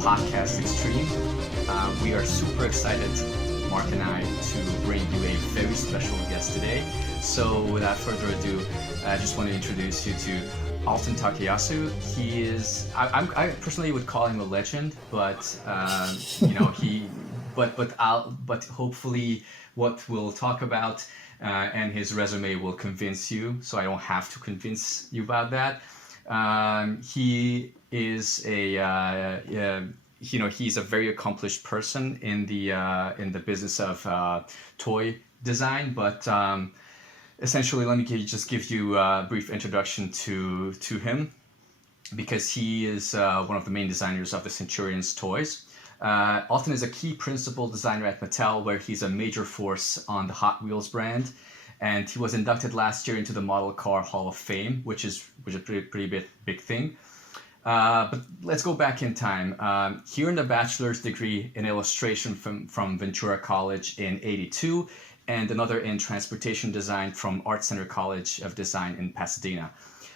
podcast stream. We are super excited, Mark and I, to bring you a very special guest today. So without further ado, I just want to introduce you to Alton Takeyasu. He is, I personally would call him a legend, but but hopefully what we'll talk about and his resume will convince you, so I don't have to convince you about that. He is he's a very accomplished person in the business of toy design, but essentially, let me just give you a brief introduction to him, because he is one of the main designers of the Centurions toys. Alton is a key principal designer at Mattel, where he's a major force on the Hot Wheels brand, and he was inducted last year into the Model Car Hall of Fame, which is a pretty big thing. But let's go back in time. He earned a bachelor's degree in illustration from Ventura College in '82, and another in transportation design from Art Center College of Design in Pasadena.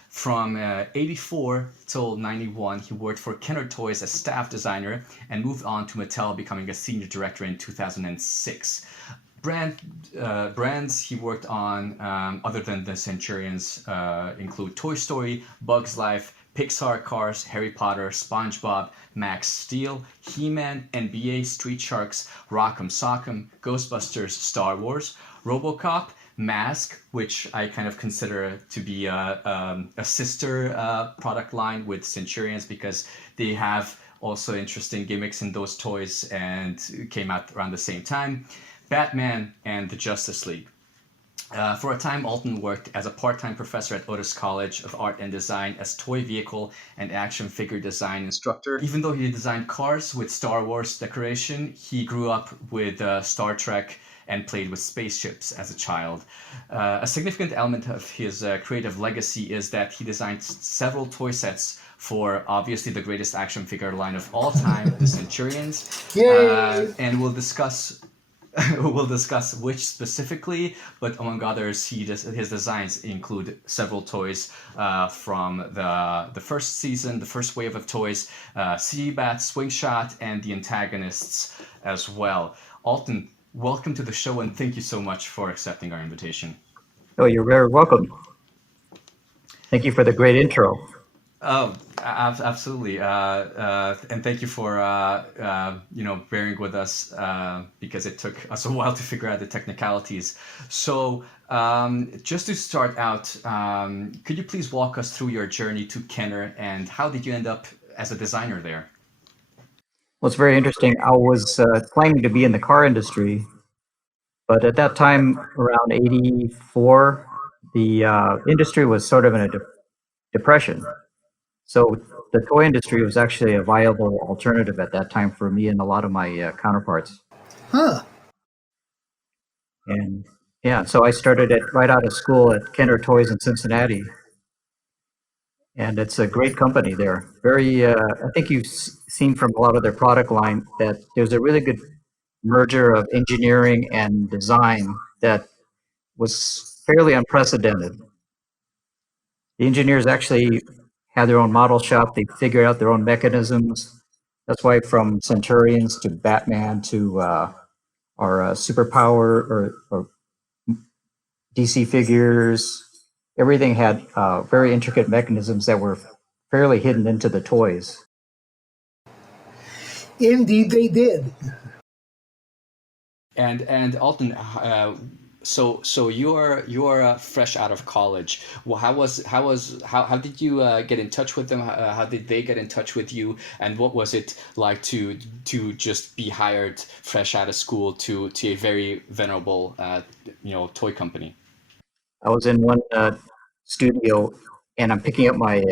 From '84 till '91, he worked for Kenner Toys as staff designer and moved on to Mattel, becoming a senior director in 2006. Brands he worked on, other than the Centurions, include Toy Story, Bugs Life, Pixar Cars, Harry Potter, SpongeBob, Max Steel, He-Man, NBA, Street Sharks, Rock'em Sock'em, Ghostbusters, Star Wars, RoboCop, Mask, which I kind of consider to be a sister product line with Centurions, because they have also interesting gimmicks in those toys and came out around the same time, Batman, and the Justice League. For a time, Alton worked as a part-time professor at Otis College of Art and Design as toy vehicle and action figure design instructor. Even though he designed cars with Star Wars decoration, he grew up with Star Trek and played with spaceships as a child. A significant element of his creative legacy is that he designed several toy sets for obviously the greatest action figure line of all time, the Centurions. And we'll discuss which specifically, but among others, his designs include several toys from the first season, the first wave of toys, Sea-Bat, Swing Shot, and the antagonists as well. Alton, welcome to the show, and thank you so much for accepting our invitation. Oh, you're very welcome. Thank you for the great intro. Oh, absolutely. And thank you for, bearing with us because it took us a while to figure out the technicalities. So just to start out, could you please walk us through your journey to Kenner, and how did you end up as a designer there? Well, it's very interesting. I was planning to be in the car industry, but at that time, around '84, the industry was sort of in a depression. So the toy industry was actually a viable alternative at that time for me and a lot of my counterparts. Huh. And yeah, so I started right out of school at Kenner Toys in Cincinnati. And it's a great company there. Very, I think you've seen from a lot of their product line that there's a really good merger of engineering and design that was fairly unprecedented. The engineers actually had their own model shop. They figured out their own mechanisms. That's why from Centurions to Batman to our superpower or DC figures, everything had very intricate mechanisms that were fairly hidden into the toys. Indeed, they did. And Alton, so you're fresh out of college. Well, how did you get in touch with them? How did they get in touch with you? And what was it like to just be hired fresh out of school to a very venerable toy company? I was in one studio, and I'm picking up my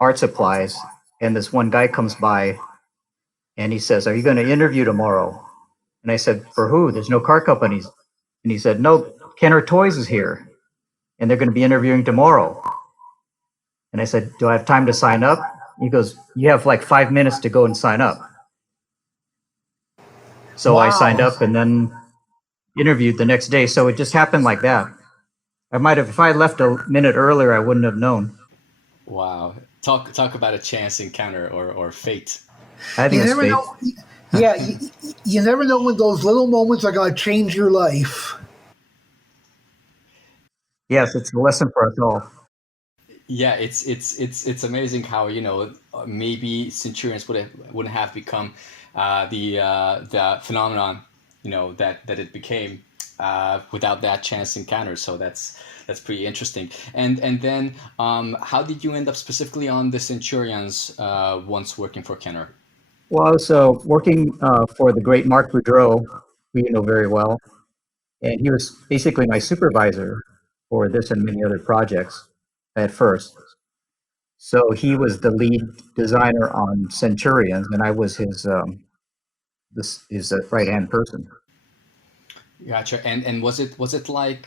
art supplies, and this one guy comes by, and he says, "Are you going to interview tomorrow?" And I said, "For who? There's no car companies." And he said, "No, Kenner Toys is here, and they're going to be interviewing tomorrow." And I said, "Do I have time to sign up?" He goes, "You have like 5 minutes to go and sign up." So I signed up and then interviewed the next day. So it just happened like that. If I left a minute earlier, I wouldn't have known. Wow. Talk about a chance encounter or fate. I think You it's never fate. know. Yeah, you never know when those little moments are going to change your life. Yes, it's a lesson for us all. Yeah, it's amazing how maybe Centurions wouldn't have become the phenomenon that it became without that chance encounter. So that's pretty interesting. And then how did you end up specifically on the Centurions once working for Kenner? Well, I was working for the great Mark Boudreau, who you know very well, and he was basically my supervisor for this and many other projects at first. So he was the lead designer on Centurions, and I was his right hand person. Gotcha. And was it like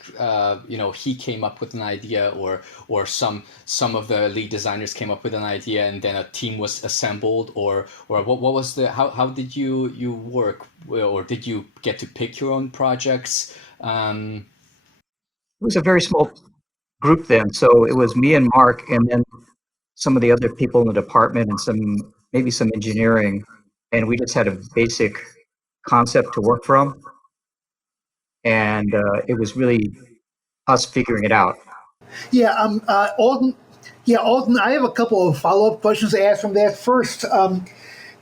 he came up with an idea, or some of the lead designers came up with an idea and then a team was assembled, or what was the how did you work, or did you get to pick your own projects? It was a very small group then, so it was me and Mark, and then some of the other people in the department, and maybe some engineering, and we just had a basic concept to work from, and it was really us figuring it out. Yeah, Alton. Yeah, Alton. I have a couple of follow-up questions to ask from that. First,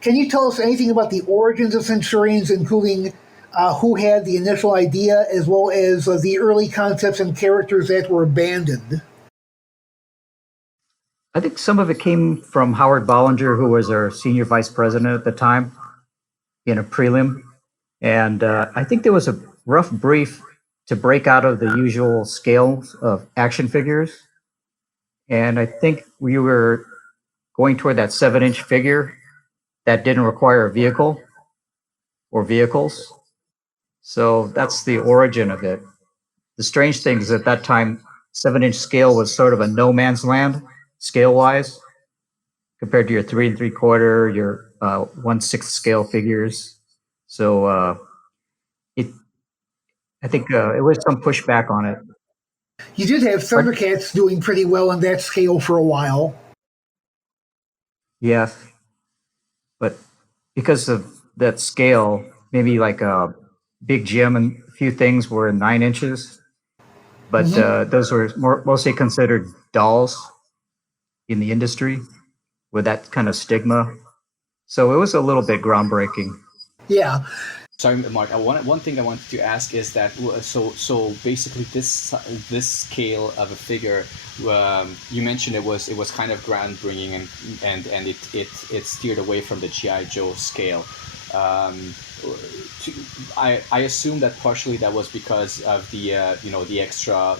can you tell us anything about the origins of Centurions, including who had the initial idea, as well as the early concepts and characters that were abandoned? I think some of it came from Howard Bollinger, who was our senior vice president at the time, in a prelim. And I think there was a rough brief to break out of the usual scales of action figures. And I think we were going toward that 7-inch figure that didn't require a vehicle or vehicles. So that's the origin of it. The strange thing is at that time, 7-inch scale was sort of a no man's land scale wise compared to your 3 3/4, your 1/6 scale figures. So it, I think it was some pushback on it. You did have But Thundercats doing pretty well on that scale for a while. yes, but because of that scale, maybe like a Big Jim and a few things were 9 inches, but Hmm. those were mostly considered dolls in the industry with that kind of stigma. So it was a little bit groundbreaking. Yeah, Sorry, Mark. One thing I wanted to ask is that so basically this scale of a figure, you mentioned it was kind of groundbreaking, and it steered away from the GI Joe scale. Um, I assume that partially that was because of the the extra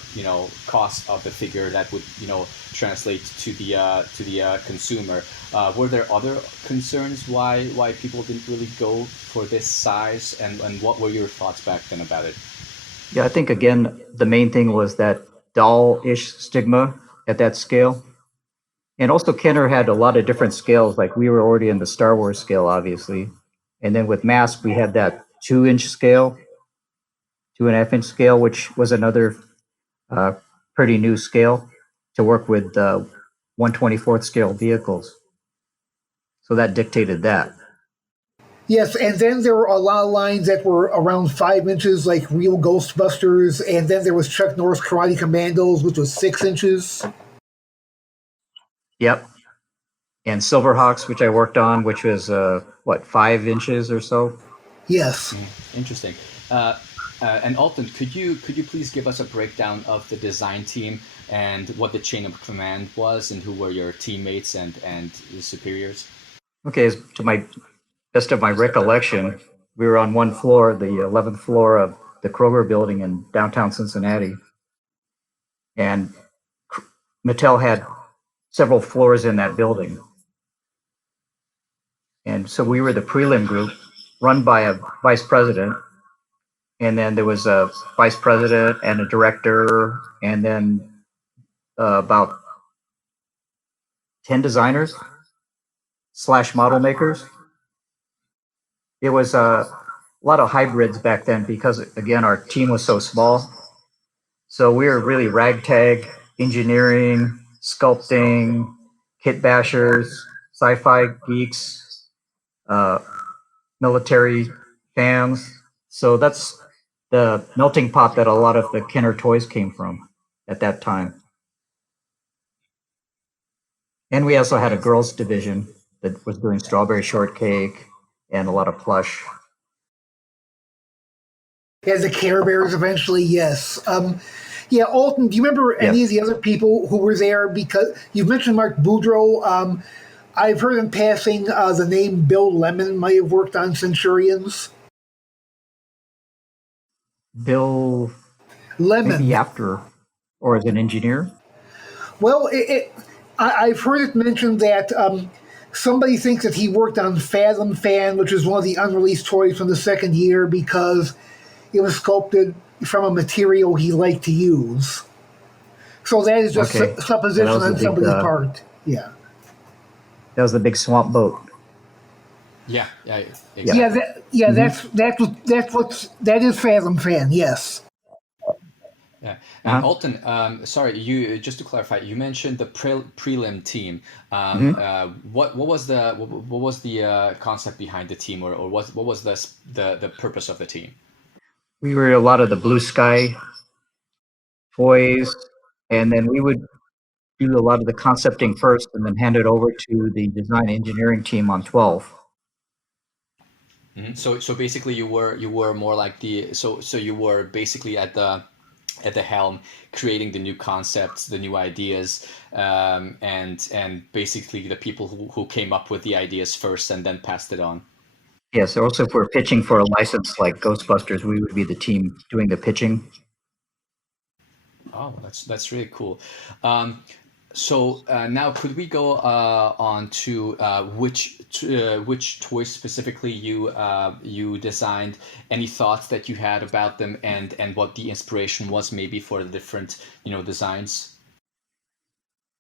cost of the figure that would translate to the consumer. Were there other concerns why people didn't really go for this size, and what were your thoughts back then about it? Yeah, I think again, the main thing was that doll ish stigma at that scale. And also, Kenner had a lot of different scales. Like we were already in the Star Wars scale, obviously. And then with Mask, we had that 2-inch scale, 2.5-inch scale, which was another uh, pretty new scale to work with 1/24th scale vehicles. So that dictated that. yes, and then there were a lot of lines that were around 5 inches, like Real Ghostbusters, and then there was Chuck Norris Karate Commandos, which was 6 inches. Yep. And Silverhawks, which I worked on, which was what, 5 inches or so. Yes. Interesting. And Alton, could you please give us a breakdown of the design team and what the chain of command was, and who were your teammates and superiors? Okay, to my best of my recollection, we were on one floor, the 11th floor of the Kroger building in downtown Cincinnati. And Mattel had several floors in that building. And so we were the prelim group run by a vice president. And then there was a vice president and a director, and then about 10 designers slash model makers. It was a lot of hybrids back then because, again, our team was so small. So we were really ragtag engineering, sculpting, kit bashers, sci-fi geeks, uh, military fans. So that's the melting pot that a lot of the Kenner toys came from at that time. And we also had a girls division that was doing strawberry shortcake and a lot of plush. As the Care Bears eventually, yes. Yeah, Alton, do you remember any Yes. of the other people who were there? Because you've mentioned Mark Boudreau. I've heard in passing the name Bill Lemon might have worked on Centurions. Bill, maybe Lemon. after, or as an engineer. Well, I've heard it mentioned that somebody thinks that he worked on Fathom Fan, which is one of the unreleased toys from the second year, because it was sculpted from a material he liked to use. So that is just Okay. supposition So that was on the big, somebody's part. Yeah. that was the big swamp boat. Yeah, Yeah. Yeah, exactly. that is Fathom Fan. Yes. Yeah, and Uh-huh. Alton, sorry, you just to clarify, you mentioned the prelim team. Mhm. What was the concept behind the team, or what was the purpose of the team? We were a lot of the blue sky toys, and then we would do a lot of the concepting first and then hand it over to the design engineering team on 12. So basically, you were more like so you were basically at the helm, creating the new concepts, the new ideas, and basically the people who came up with the ideas first and then passed it on. Yes, also if we're pitching for a license like Ghostbusters, we would be the team doing the pitching. Oh, that's really cool. So now, could we go on to which toys specifically you designed? Any thoughts that you had about them, and what the inspiration was maybe for the different designs?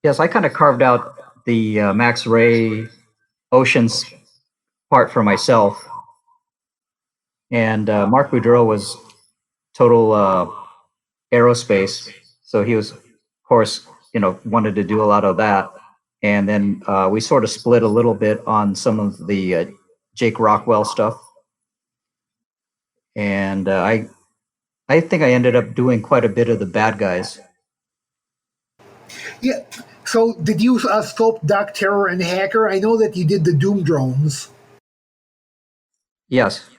Yes, I kind of carved out the Max Ray Oceans part for myself, and Mark Boudreau was total aerospace, so he was, of course, wanted to do a lot of that. And then we sort of split a little bit on some of the Jake Rockwell stuff, and I think I ended up doing quite a bit of the bad guys. Yeah. So did you sculpt Doc Terror and Hacker? I know that you did the Doom drones. Yes.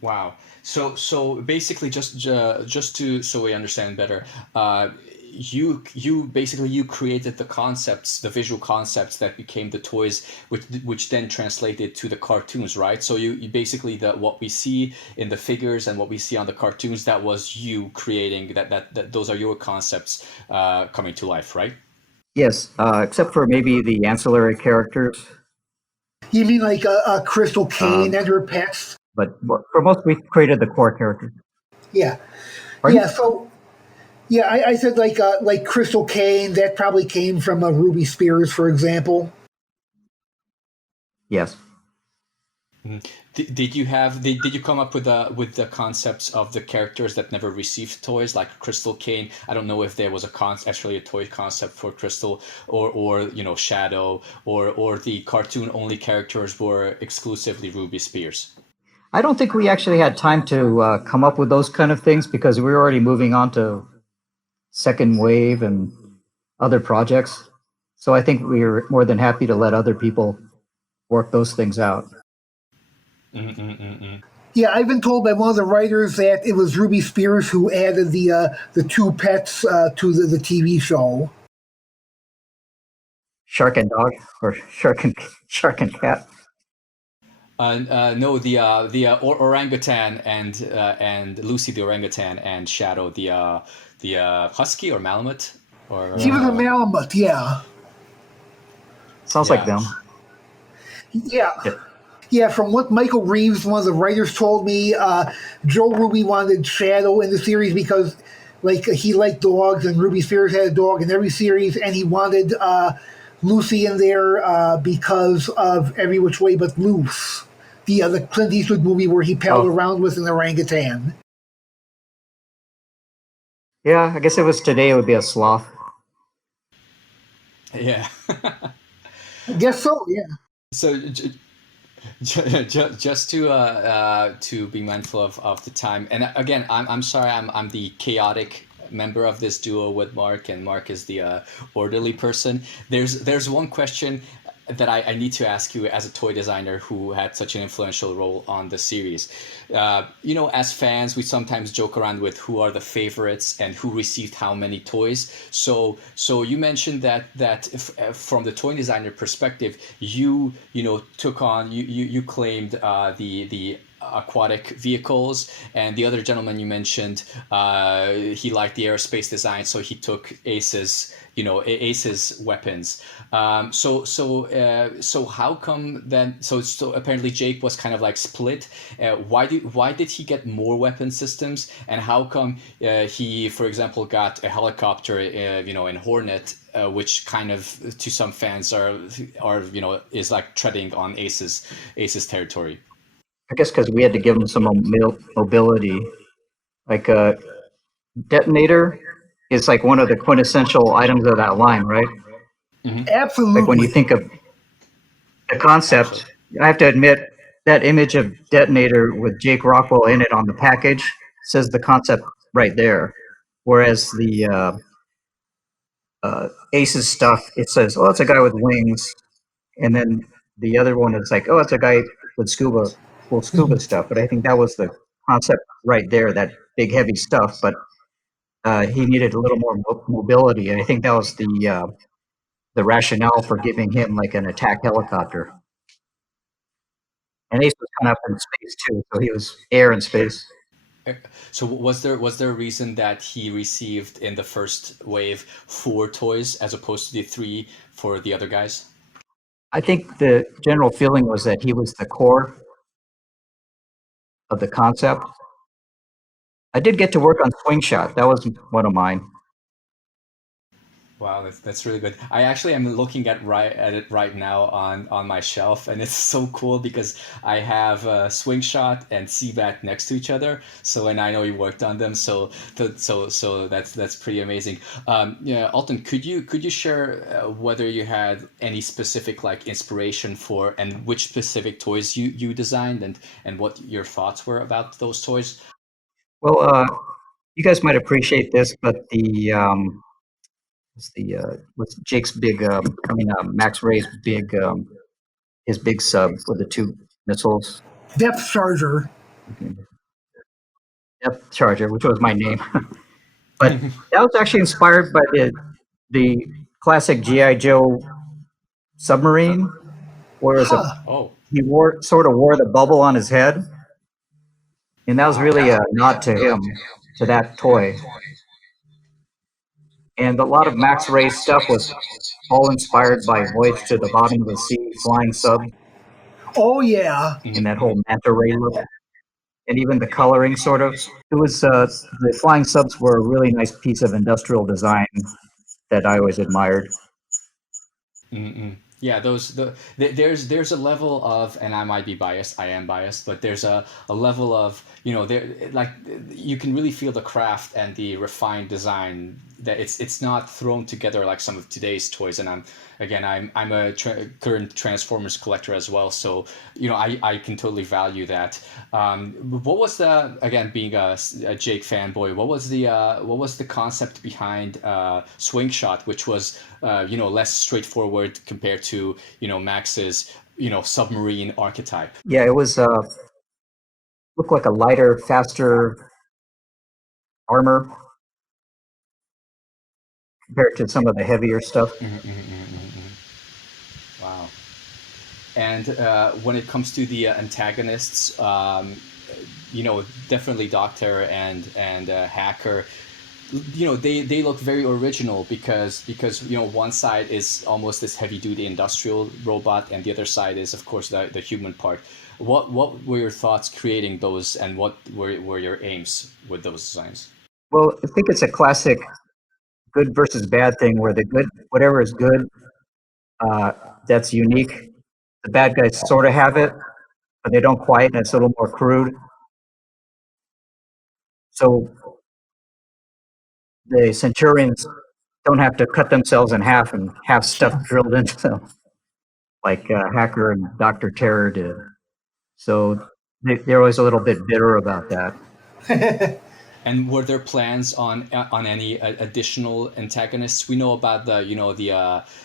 Wow. So basically, just to so we understand better, you created the concepts, the visual concepts that became the toys, which then translated to the cartoons, right? So you basically, the what we see in the figures and what we see on the cartoons, that was you creating that those are your concepts coming to life, right? Yes, except for maybe the ancillary characters. You mean like Crystal Kane Um, and her pets? but for most, we created the core characters. Yeah. Pardon? Yeah. So yeah, I said like Crystal Kane. That probably came from Ruby Spears, for example. Yes. Did you come up with the concepts of the characters that never received toys, like Crystal Kane? I don't know if there was actually a toy concept for Crystal, or Shadow, or the cartoon only characters were exclusively Ruby Spears. I don't think we actually had time to come up with those kind of things because we were already moving on to second wave and other projects. So I think we were more than happy to let other people work those things out. Mm-mm-mm-mm. Yeah, I've been told by one of the writers that it was Ruby Spears who added the two pets to the TV show. Shark and dog, or shark and cat. No, the orangutan and Lucy the orangutan and Shadow the husky or Malamute or She was a Malamute, yeah. Sounds like yeah. them. Yeah. Yeah. Yeah, from what Michael Reeves, one of the writers, told me, Joe Ruby wanted Shadow in the series because, like, he liked dogs, and Ruby Spears had a dog in every series, and he wanted Lucy in there because of Every Which Way But Loose, the Clint Eastwood movie where he paddled Oh. around with an orangutan. Yeah, I guess if it was today, it would be a sloth. Yeah. I guess so, yeah. So Just to be mindful of the time, and again, I'm sorry, I'm the chaotic member of this duo with Mark, and Mark is the orderly person. There's one question that I need to ask you as a toy designer who had such an influential role on the series. As fans, we sometimes joke around with who are the favorites and who received how many toys. So you mentioned that if, from the toy designer perspective, you took on you claimed the aquatic vehicles, and the other gentleman you mentioned, he liked the aerospace design, so he took Ace's weapons. So how come then? So apparently Jake was kind of like split. Why did he get more weapon systems, and how come he, for example, got a helicopter, in Hornet, which kind of to some fans are is like treading on Ace's territory. I guess because we had to give him some mobility. Like detonator is like one of the quintessential items of that line, right? Like when you Absolutely. think of the concept, Absolutely. I have to admit that image of detonator with Jake Rockwell in it on the package says the concept right there. Whereas the Aces stuff, it says, "Oh, it's a guy with wings," and then the other one is like, "Oh, it's a guy with scuba stuff." But I think that was the concept right there, that big heavy stuff. But he needed a little more mobility, and I think that was the rationale for giving him like an attack helicopter. And Ace was kind of up in space too, so he was air and space. So was there a reason that he received in the first wave four toys as opposed to the three for the other guys? I think the general feeling was that he was the core of the concept. I did get to work on Swing Shot. That was one of mine. Wow, that's really good. I actually am looking at it right now on my shelf, and it's so cool because I have Swing Shot and Seabat next to each other. So, and I know you worked on them, so that's pretty amazing. Yeah, Alton, could you share whether you had any specific like inspiration for and which specific toys you designed, and what your thoughts were about those toys? Well, you guys might appreciate this, but what's Jake's big, Max Ray's big, his big sub with the two missiles, Depth charger. Depth Charger, which was my name. But that was actually inspired by the classic GI Joe submarine, whereas Huh. Oh, he sort of wore the bubble on his head, and that was wow. really a nod to him, to that toy. And a lot of Max Ray's stuff was all inspired by Voyage to the Bottom of the Sea, flying sub, Oh yeah. and that whole manta ray look, and even the coloring sort of. It was the flying subs were a really nice piece of industrial design that I always admired. Mm-mm. Yeah, there's a level of, and I might be biased, I am biased, but there's a level of, there, like, you can really feel the craft and the refined design, that it's not thrown together like some of today's toys. And I'm a current Transformers collector as well, so I can totally value that. What was the, again, being a Jake fanboy, what was the concept behind Swing Shot, which was less straightforward compared to Max's submarine archetype? Yeah, it was looked like a lighter, faster armor compared to some of the heavier stuff. Wow. And when it comes to the antagonists, definitely Doctor and Hacker, they look very original because one side is almost this heavy duty industrial robot, and the other side is, of course, the human part. What were your thoughts creating those, and what were your aims with those designs? Well, I think it's a classic good versus bad thing where the good, whatever is good, uh, that's unique. The bad guys sort of have it, but they don't quite, and it's a little more crude. So the Centurions don't have to cut themselves in half and have stuff drilled into them like Hacker and Dr. Terror did. So they're always a little bit bitter about that. And were there plans on any additional antagonists? We know about the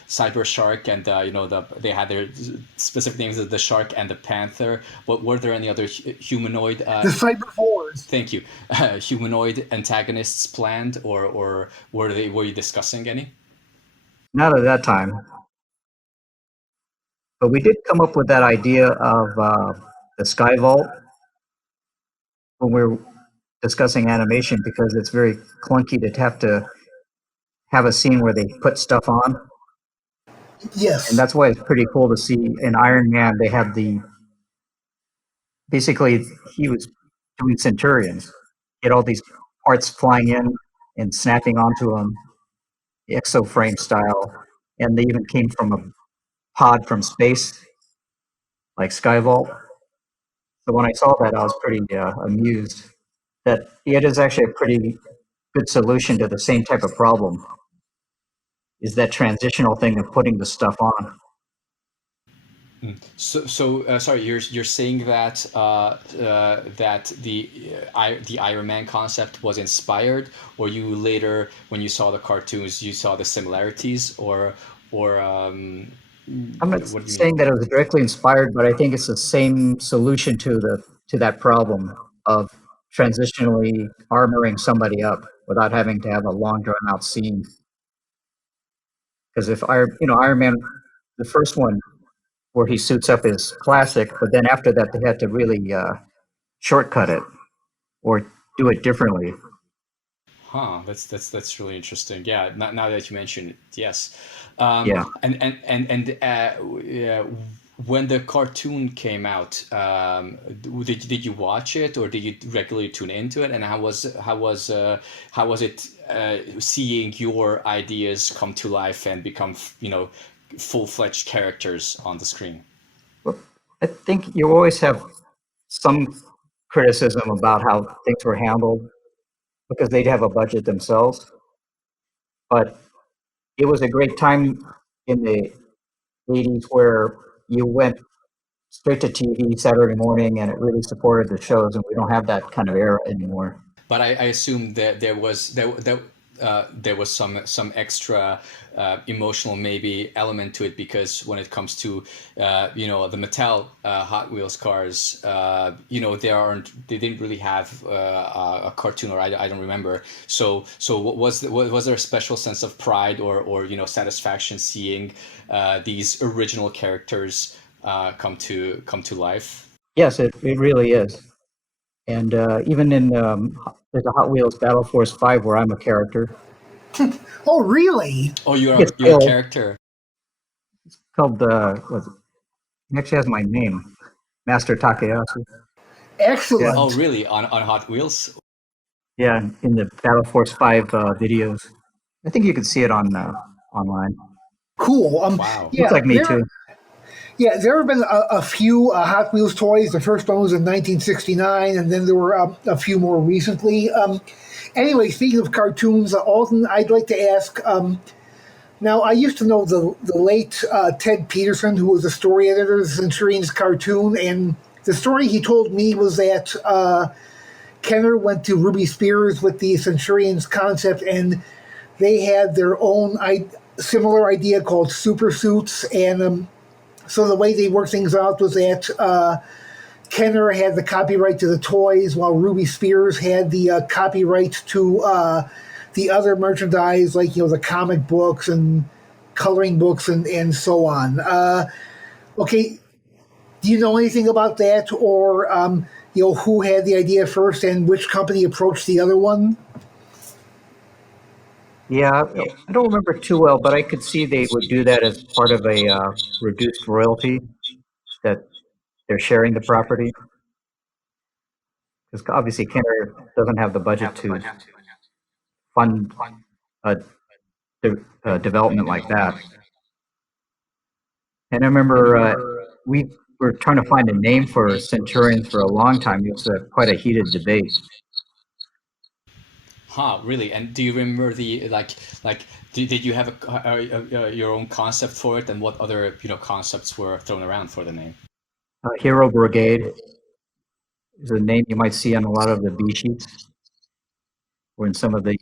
Cyber Shark and they had their specific names of the Shark and the Panther. But were there any other humanoid? The Cybervores. Thank you. Humanoid antagonists planned, or were you discussing any? Not at that time. But we did come up with that idea of the Sky Vault when we were discussing animation, because it's very clunky to have a scene where they put stuff on. Yes. And that's why it's pretty cool to see in Iron Man, they have basically he was doing Centurions. He had all these parts flying in and snapping onto him, exoframe style. And they even came from a pod from space, like Skyvault. So when I saw that, I was pretty amused that it is actually a pretty good solution to the same type of problem, is that transitional thing of putting the stuff on. So sorry, you're saying that that the Iron Man concept was inspired, or you later, when you saw the cartoons, you saw the similarities, or I'm not what do you saying that it was directly inspired, but I think it's the same solution to that problem of transitionally armoring somebody up without having to have a long drawn out scene. Because if Iron Man, the first one where he suits up is classic, but then after that they had to really shortcut it or do it differently. Huh, that's really interesting. Yeah, now that you mention it, yes. Yeah. Yeah, when the cartoon came out, did you watch it, or did you regularly tune into it? And how was it seeing your ideas come to life and become full-fledged characters on the screen? Well, I think you always have some criticism about how things were handled because they'd have a budget themselves. But it was a great time in the 80s where you went straight to TV Saturday morning and it really supported the shows, and we don't have that kind of era anymore. But I assume that there was some extra emotional maybe element to it, because when it comes to the Mattel Hot Wheels cars, they didn't really have a cartoon, or I don't remember. So was there a special sense of pride or satisfaction seeing these original characters come to life? Yes, it really is. And even in there's a Hot Wheels Battle Force 5 where I'm a character. Oh, really? Oh, you're It's a called, character. called it actually has my name, Master Takeyasu. Excellent. Oh, really? On Hot Wheels? Yeah, in the Battle Force 5 videos. I think you can see it on online. Cool. Wow. Yeah, Looks like me too. Yeah, there have been a few Hot Wheels toys. The first one was in 1969, and then there were a few more recently. Anyway, speaking of cartoons, Alton, I'd like to ask. Now, I used to know the late Ted Peterson, who was the story editor of the Centurions cartoon, and the story he told me was that Kenner went to Ruby Spears with the Centurions concept, and they had their own similar idea called super suits, and so the way they worked things out was that Kenner had the copyright to the toys, while Ruby Spears had the copyright to the other merchandise, like the comic books and coloring books and so on. Okay, do you know anything about that, or who had the idea first and which company approached the other one? Yeah, I don't remember too well, but I could see they would do that as part of a reduced royalty, that they're sharing the property. Because obviously Kenner doesn't have the budget to fund a development like that. And I remember we were trying to find a name for Centurions for a long time. It was quite a heated debate. Huh, really? And do you remember the did you have your own concept for it, and what other concepts were thrown around for the name? Hero Brigade is a name you might see on a lot of the B sheets or in some of the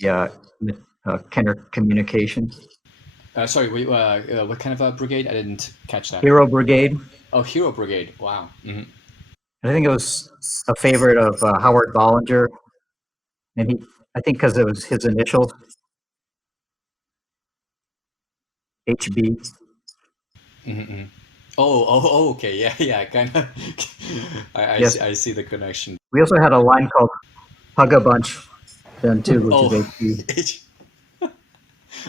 Kenner communications. Sorry, what kind of a brigade? I didn't catch that. Hero Brigade. Oh, Hero Brigade. Wow. I think it was a favorite of Howard Bollinger, and I think because it was his initials, HB. Okay, yeah, yeah, kind of. Yes. I see the connection. We also had a line called Hug a Bunch then too, which is Oh, HB.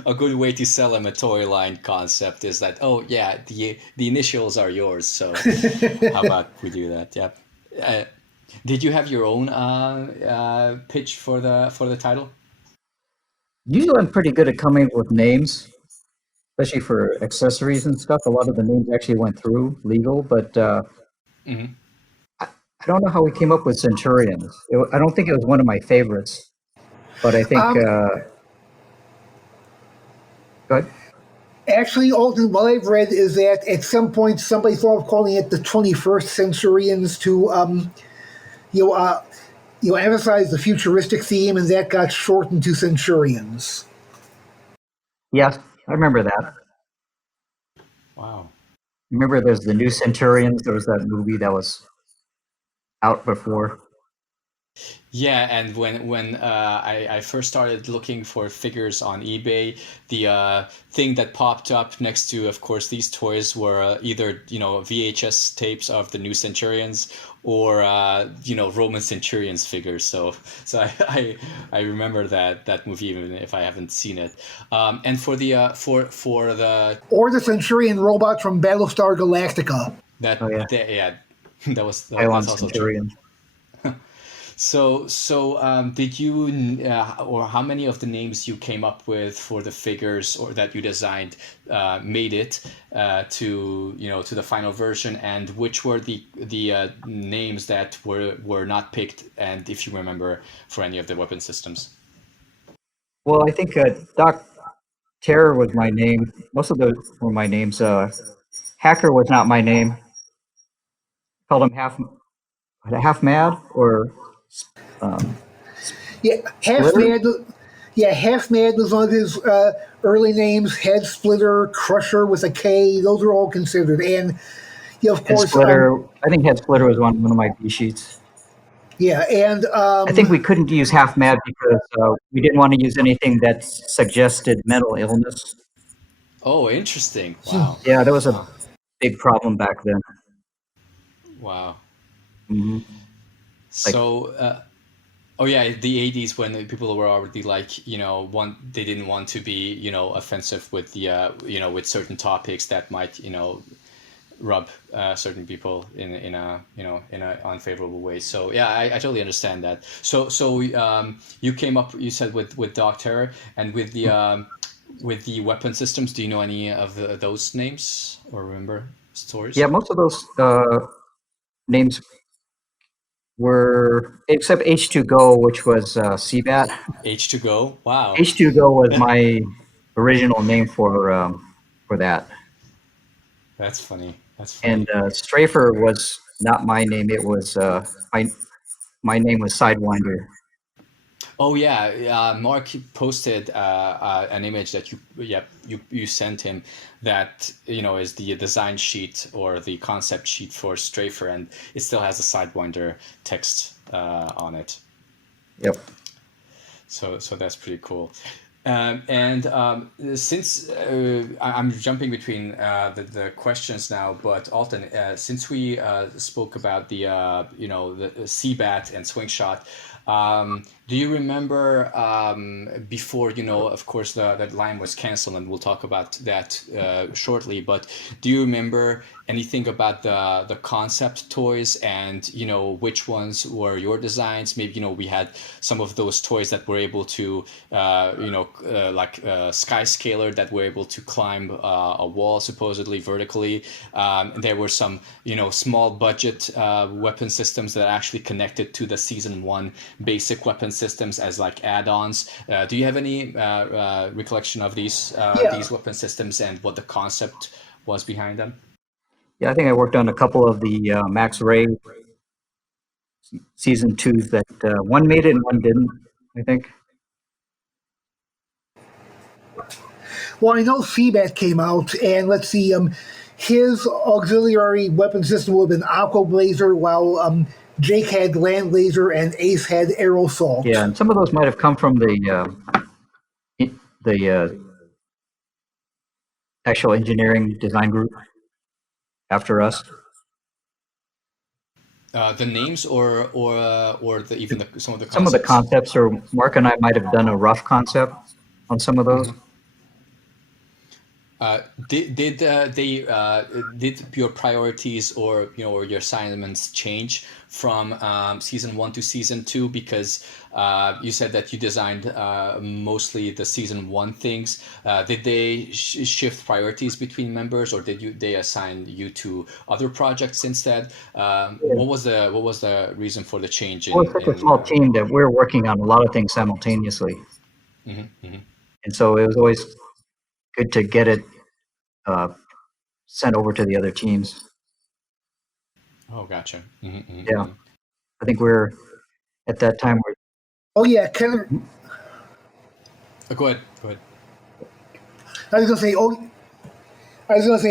a good way to sell him a toy line concept is that, oh yeah, the initials are yours, so how about we do that? Yep. Uh, did you have your own pitch for the title? Usually I'm pretty good at coming up with names, especially for accessories and stuff. A lot of the names actually went through legal, but Hmm. I don't know how we came up with Centurions. I don't think it was one of my favorites, but I think, Um, go ahead. Actually, Alton, what I've read is that at some point somebody thought of calling it the 21st Centurions to, you know, uh, emphasize the futuristic theme, and that got shortened to Centurions. Yes, I remember that. Wow. Remember there's the new Centurions. There was that movie that was out before. Yeah, and when I first started looking for figures on eBay, the thing that popped up next to, of course, these toys were either VHS tapes of the new Centurions or Roman Centurions figures. So I remember that movie even if I haven't seen it. And for the for the Or the Centurion robot from Battlestar Galactica. Oh yeah, yeah, Pylon that's also true. Centurion. Did you, or how many of the names you came up with for the figures or that you designed, made it to the final version, and which were the names that were not picked, and if you remember for any of the weapon systems? Well, I think Doc Terror was my name. Most of those were my names. Hacker was not my name. Called him half mad or um, Yeah, Half Splitter. Mad. Yeah, Half Mad was one of his early names. Head Splitter, Crusher with a K. Those are all considered. And yeah, of Head course, Splitter. I think Head Splitter was one of my B sheets. yeah, and I think we couldn't use half mad because we didn't want to use anything that suggested mental illness. Oh, interesting. Wow. Yeah, that was a big problem back then. Wow. Like, So, oh yeah, the 80s when people were already like, they didn't want to be, offensive with the, with certain topics that might, rub certain people in a, in a unfavorable way. So yeah, I totally understand that. So you came up, you said with Dog Terror and with the weapon systems. Do you know any of those names or remember stories? yeah, most of those names were, except H2Go, which was CBAT. H2Go. Wow. H2Go was my original name for that. That's funny. That's And funny. Strafer was not my name. It was my name was Sidewinder. Oh yeah, Mark posted an image that you sent him that is the design sheet or the concept sheet for Strafer, and it still has a Sidewinder text on it. Yep. So that's pretty cool. And since I'm jumping between the questions now, but Alton, since we spoke about the CBAT and swing shot, do you remember before of course that line was canceled, and we'll talk about that shortly. But do you remember anything about the concept toys and which ones were your designs? Maybe we had some of those toys that were able to skyscaler that were able to climb a wall supposedly vertically. There were some small budget weapon systems that actually connected to the season 1 basic weapon systems as like add-ons. Do you have any recollection of these Yeah. weapon systems and what the concept was behind them? Yeah, I think I worked on a couple of the Max Ray season 2s that one made it and one didn't, I think. Well, I know Seabat came out, and let's see, his auxiliary weapon system would have been Aqua Blazer, while Jake had Land Laser and Ace had Aerosol. Yeah, and some of those might have come from the actual engineering design group after us. The names or even some of the concepts? Some of the concepts, or Mark and I might have done a rough concept on some of those. Did your priorities or your assignments change from season 1 to season 2? Because you said that you designed mostly the season 1 things. Did they shift priorities between members, or they assign you to other projects instead? What was the reason for the change? We're such a small team that we're working on a lot of things simultaneously, and so it was always good to get it sent over to the other teams. Oh, gotcha. Yeah, I think we're at that time. Oh yeah, Kenner. Go ahead. I was gonna say,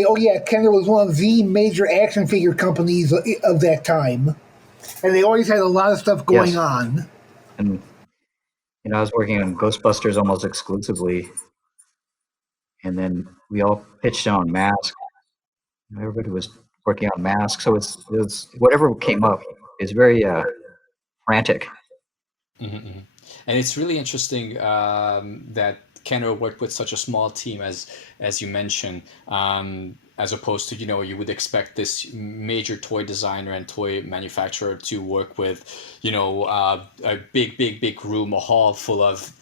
oh yeah, Kenner was one of the major action figure companies of that time, and they always had a lot of stuff going on. And I was working on Ghostbusters almost exclusively, and then we all pitched on Mask. Everybody was working on Mask, so it's whatever came up is very frantic. And it's really interesting that Kenner worked with such a small team, as you mentioned, as opposed to you would expect this major toy designer and toy manufacturer to work with a big room, a hall full of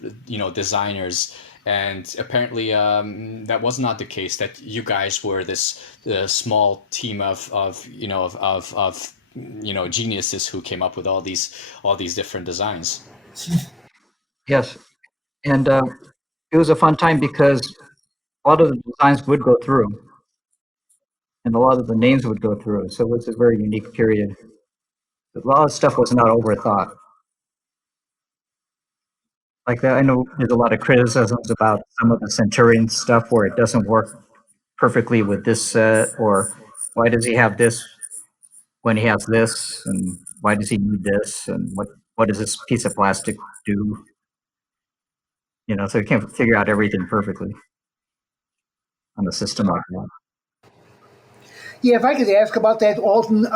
designers. And apparently that was not the case. That you guys were this small team of geniuses who came up with all these different designs. Yes, and it was a fun time because a lot of the designs would go through, and a lot of the names would go through. So it was a very unique period. A lot of stuff was not overthought. Like that, I know there's a lot of criticisms about some of the Centurion stuff where it doesn't work perfectly with this set, or why does he have this when he has this, and why does he need this, and what does this piece of plastic do? So you can't figure out everything perfectly on the system like that. Yeah, if I could ask about that, Alton.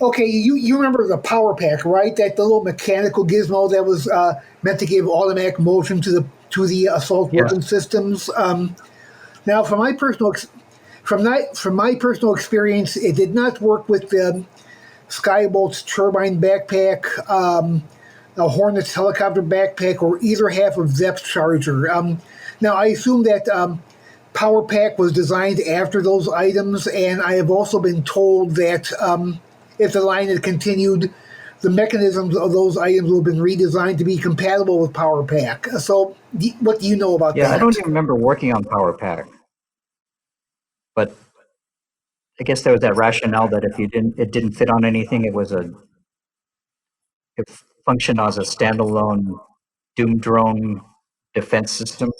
Okay, you remember the Power Pack, right? That the little mechanical gizmo that was meant to give automatic motion to the assault weapon systems. Now, from my personal experience, it did not work with the Skybolt's turbine backpack, a Hornet's helicopter backpack, or either half of Zep's charger. Now, I assume that Power Pack was designed after those items, and I have also been told that if the line had continued, the mechanisms of those items would have been redesigned to be compatible with Power Pack. So, what do you know about that? Yeah, I don't even remember working on Power Pack, but I guess there was that rationale that if it didn't fit on anything, it functioned as a standalone Doom drone defense system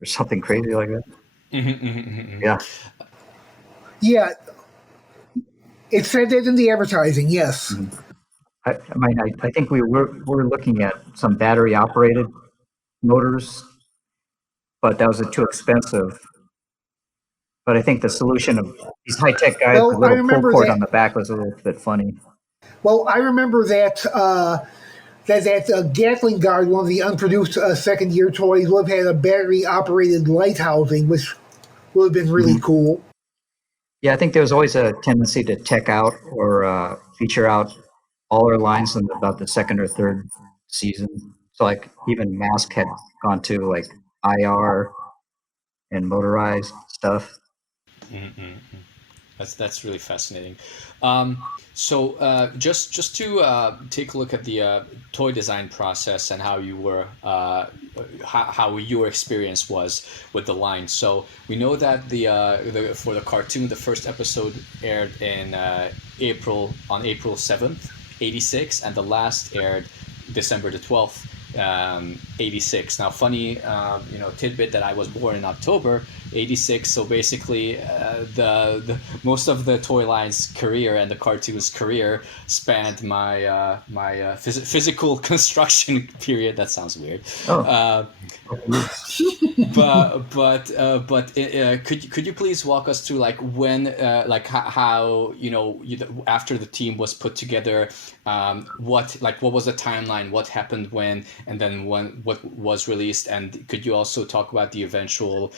or something crazy like that. Yeah. Yeah. It said that in the advertising, yes. I think we were looking at some battery operated motors, but that was too expensive. But I think the solution of these high tech guys with a little pull cord on the back was a little bit funny. Well, I remember that that Gatling Guard, one of the unproduced second year toys, would have had a battery operated light housing, which would have been really cool. Yeah, I think there was always a tendency to tech out or feature out all our lines in about the second or third season. So like even Mask had gone to like IR and motorized stuff. That's really fascinating. So just to take a look at the toy design process and how you were how your experience was with the line. So we know that for the cartoon, the first episode aired in April 7th, '86, and the last aired December 12th, '86. Now, funny tidbit that I was born in October '86, so basically the most of the toy line's career and the cartoon's career spanned my physical construction period. That sounds weird. Oh, Could you please walk us through like when how after the team was put together, what was the timeline, what happened when, and then what was released, and could you also talk about the eventual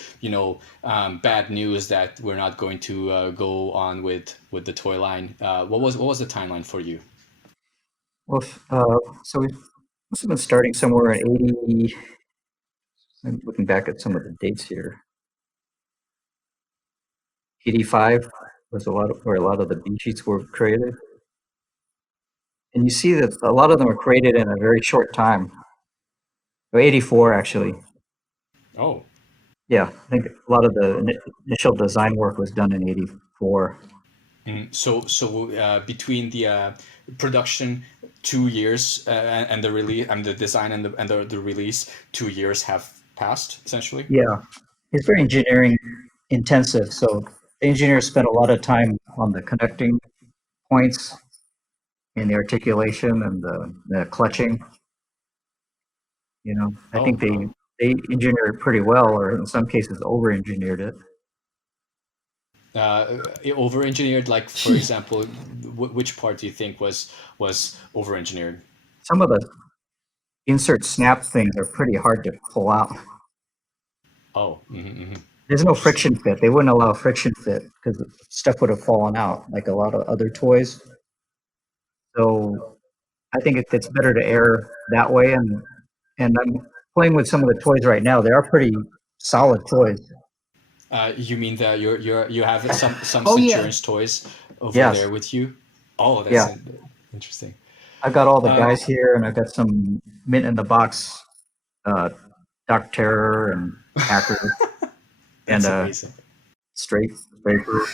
bad news that we're not going to go on with the toy line? What was the timeline for you? well, so we must have been starting somewhere in 80. I'm looking back at some of the dates here. 85 was where a lot of the B sheets were created. And you see that a lot of them were created in a very short time. 84, actually. Oh. Yeah, I think a lot of the initial design work was done in 84. So between the production 2 years and the release and the design and the release, 2 years have passed essentially. Yeah, it's very engineering intensive. So the engineers spent a lot of time on the connecting points and the articulation and the clutching. I think they engineered it pretty well, or in some cases over-engineered it. Over-engineered, like for example, which part do you think was over-engineered? Some of the insert snap things are pretty hard to pull out. Oh. There's no friction fit. They wouldn't allow friction fit because stuff would have fallen out like a lot of other toys. So I think it's better to err that way. And I'm playing with some of the toys right now. They are pretty solid toys. You mean that you have some Oh, yeah. Centurions toys over Yes. there with you? Oh, that's Yeah. interesting. I've got all the guys here, and I've got some mint in the box, Doc Terror and Hacker, and That's amazing. Strafer.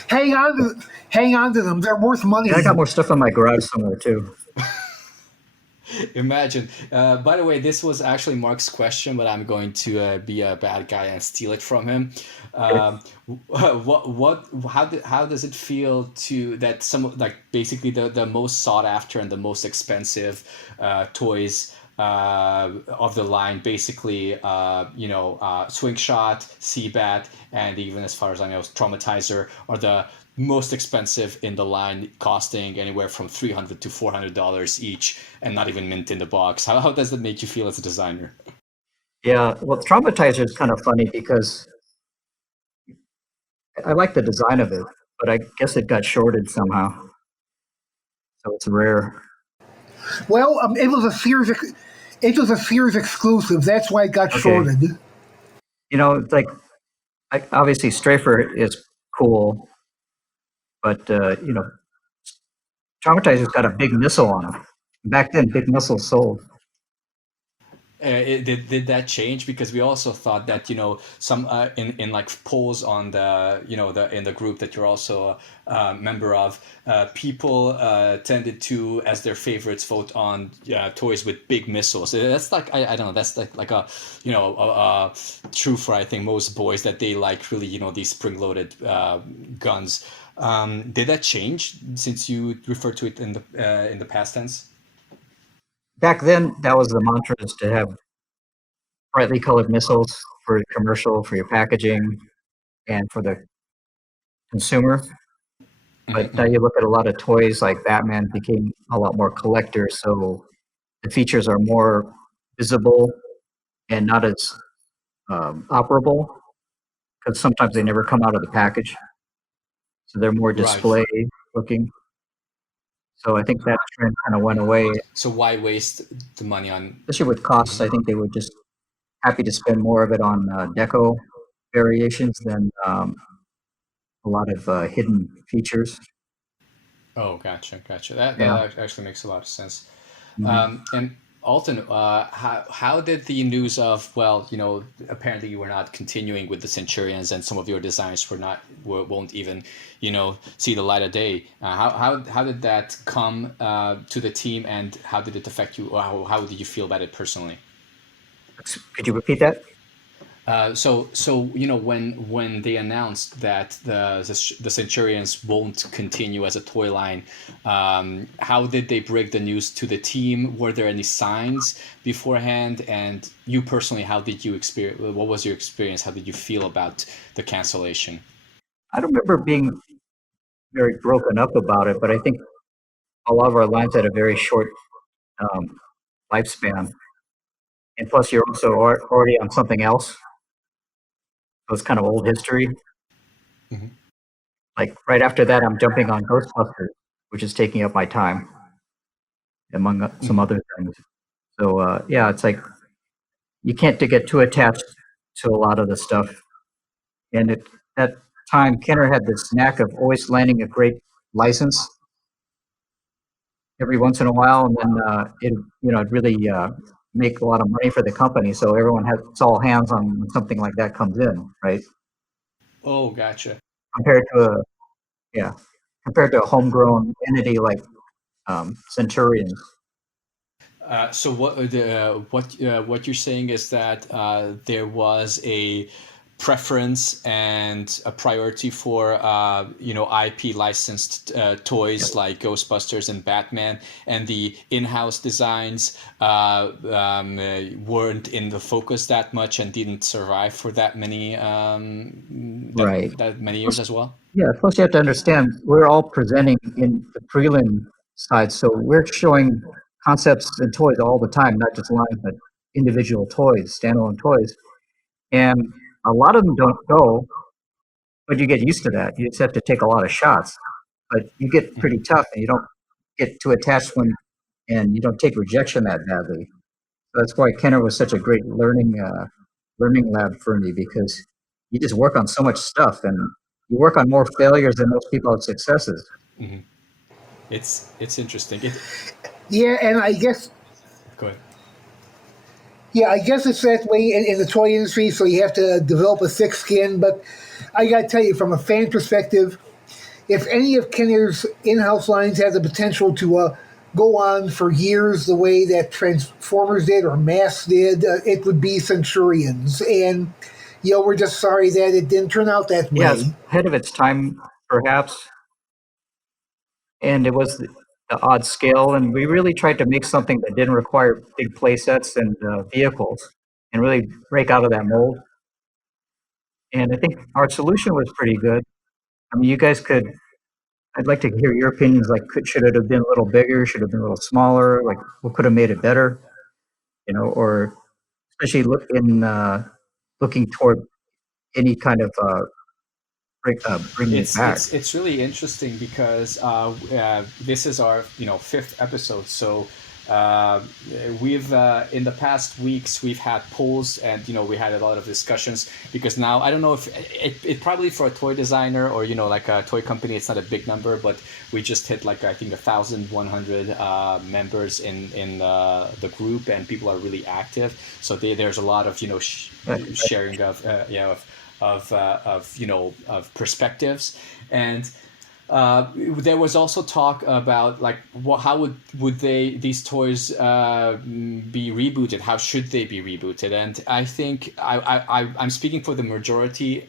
Hang on to them. They're worth money. And I got more stuff in my garage somewhere too. Imagine. By the way, this was actually Mark's question, but I'm going to be a bad guy and steal it from him. How does it feel to that some like basically the most sought after and the most expensive toys of the line, basically Swing Shot, Seabat, and even as far as I know, Traumatizer are the most expensive in the line, costing anywhere from $300 to $400 each, and not even mint in the box. How does that make you feel as a designer? Yeah, well, Traumatizer is kind of funny because I like the design of it, but I guess it got shorted somehow, so it's rare. Well, it was a Sears exclusive. That's why it got Okay. shorted. It's like obviously Strafer is cool, but Traumatizer's got a big missile on it. Back then, big missiles sold. Did that change? Because we also thought that some in like polls on the in the group that you're also a member of, people tended to, as their favorites, vote on toys with big missiles. That's like I don't know, that's like a true for I think most boys, that they like really these spring-loaded guns. Did that change since you referred to it in the past tense? Back then, that was the mantra, is to have brightly colored missiles for your commercial, for your packaging, and for the consumer. But now you look at a lot of toys, like Batman became a lot more collector, so the features are more visible and not as operable, because sometimes they never come out of the package. So they're more display looking. So I think that trend kind of went away. So why waste the money on. especially with costs. I think they were just happy to spend more of it on deco variations than a lot of hidden features. Oh, gotcha. That Yeah. actually makes a lot of sense. Mhm. And Alton, how did the news of, well, apparently you were not continuing with the Centurions and some of your designs won't even, see the light of day. How did that come to the team, and how did it affect you, or how did you feel about it personally? Could you repeat that? So when they announced that the Centurions won't continue as a toy line, how did they break the news to the team? Were there any signs beforehand? And you personally, how did you experience? What was your experience? How did you feel about the cancellation? I don't remember being very broken up about it, but I think a lot of our lines had a very short um, lifespan. And plus, you're also already on something else. So it's kind of old history. Mhm. Like right after that, I'm jumping on Ghostbusters, which is taking up my time, among some Mhm. other things. So yeah, it's like you can't to get too attached to a lot of the stuff. And at that time, Kenner had this knack of always landing a great license every once in a while, and then it'd really make a lot of money for the company. So everyone has it's all hands on when something like that comes in, right? Oh, gotcha. Compared to a yeah, compared to a homegrown entity like Centurions. So what you're saying is that there was a preference and a priority for IP licensed Yep. toys like Ghostbusters and Batman, and the in-house designs weren't in the focus that much and didn't survive for that many Right. that many years Plus, as well. yeah. Plus, you have to understand we're all presenting in the prelim side, so we're showing concepts and toys all the time, not just lines, but individual toys, standalone toys, and a lot of them don't go. But you get used to that. You just have to take a lot of shots. But you get pretty Mhm. tough, and you don't get too attached and you don't take rejection that badly. So that's why Kenner was such a great learning lab for me because you just work on so much stuff, and you work on more failures than most people have successes. Mhm. It's interesting. It Yeah, and I guess Go ahead. yeah, I guess it's that way in the toy industry. So you have to develop a thick skin. But I got to tell you, from a fan perspective, if any of Kenner's in-house lines have the potential to go on for years the way that Transformers did or Mass did, it would be Centurions. And we're just sorry that it didn't turn out that Yeah, it's way. ahead of its time, perhaps, and it was the odd scale, and we really tried to make something that didn't require big play sets and vehicles, and really break out of that mold. And I think our solution was pretty good. I mean, you guys could. I'd like to hear your opinions. Like, should it have been a little bigger? Should it have been a little smaller? Like, what could have made it better? Or especially looking toward any kind of bringing it back. It's really interesting because this is our fifth episode. So uh, we've in the past weeks we've had polls, and we had a lot of discussions, because now I don't know if it probably, for a toy designer or like a toy company, it's not a big number, but we just hit like, I think, 1,100 members in the group, and people are really active. So there's a lot of Yeah, sharing of of perspectives. And there was also talk about, like, how would these toys be rebooted? How should they be rebooted? And I think I'm speaking for the majority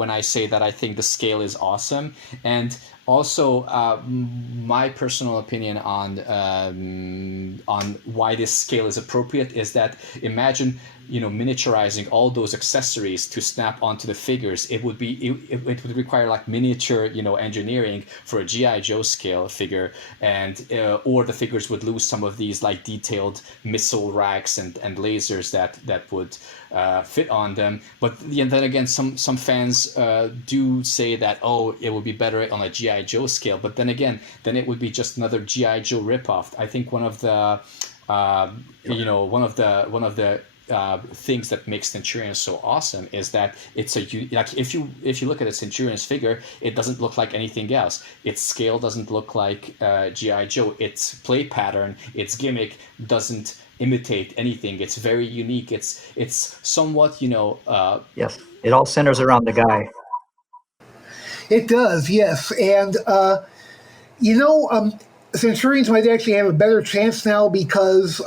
when I say that I think the scale is awesome. And also, my personal opinion on why this scale is appropriate is that, imagine miniaturizing all those accessories to snap onto the figures. It would require like miniature engineering for a GI Joe scale figure, and or the figures would lose some of these like detailed missile racks and lasers that would fit on them. But then again, some fans do say that, oh, it would be better on a GI Joe scale. But then again, then it would be just another GI Joe ripoff. I think one of the one of the things that makes Centurions so awesome is that like if you look at a Centurions figure, it doesn't look like anything else. Its scale doesn't look like GI Joe. Its play pattern, its gimmick doesn't imitate anything. It's very unique. It's somewhat Yes, it all centers around the guy. It does, yes. And, you know, Centurions might actually have a better chance now because,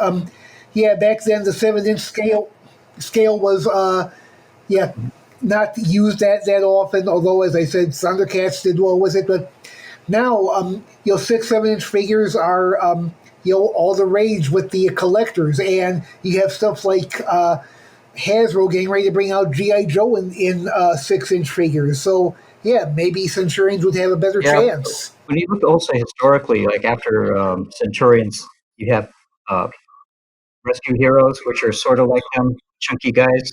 yeah, back then the 7-inch scale was, yeah, not used that often. Although, as I said, Thundercats did well with it. But now, 6, 7-inch figures are, all the rage with the collectors, and you have stuff like Hasbro getting ready to bring out GI Joe in 6-inch figures. So yeah, maybe Centurions would have a better Yeah, chance. when you look also historically, like after Centurions, you have uh, rescue heroes, which are sort of like them, chunky guys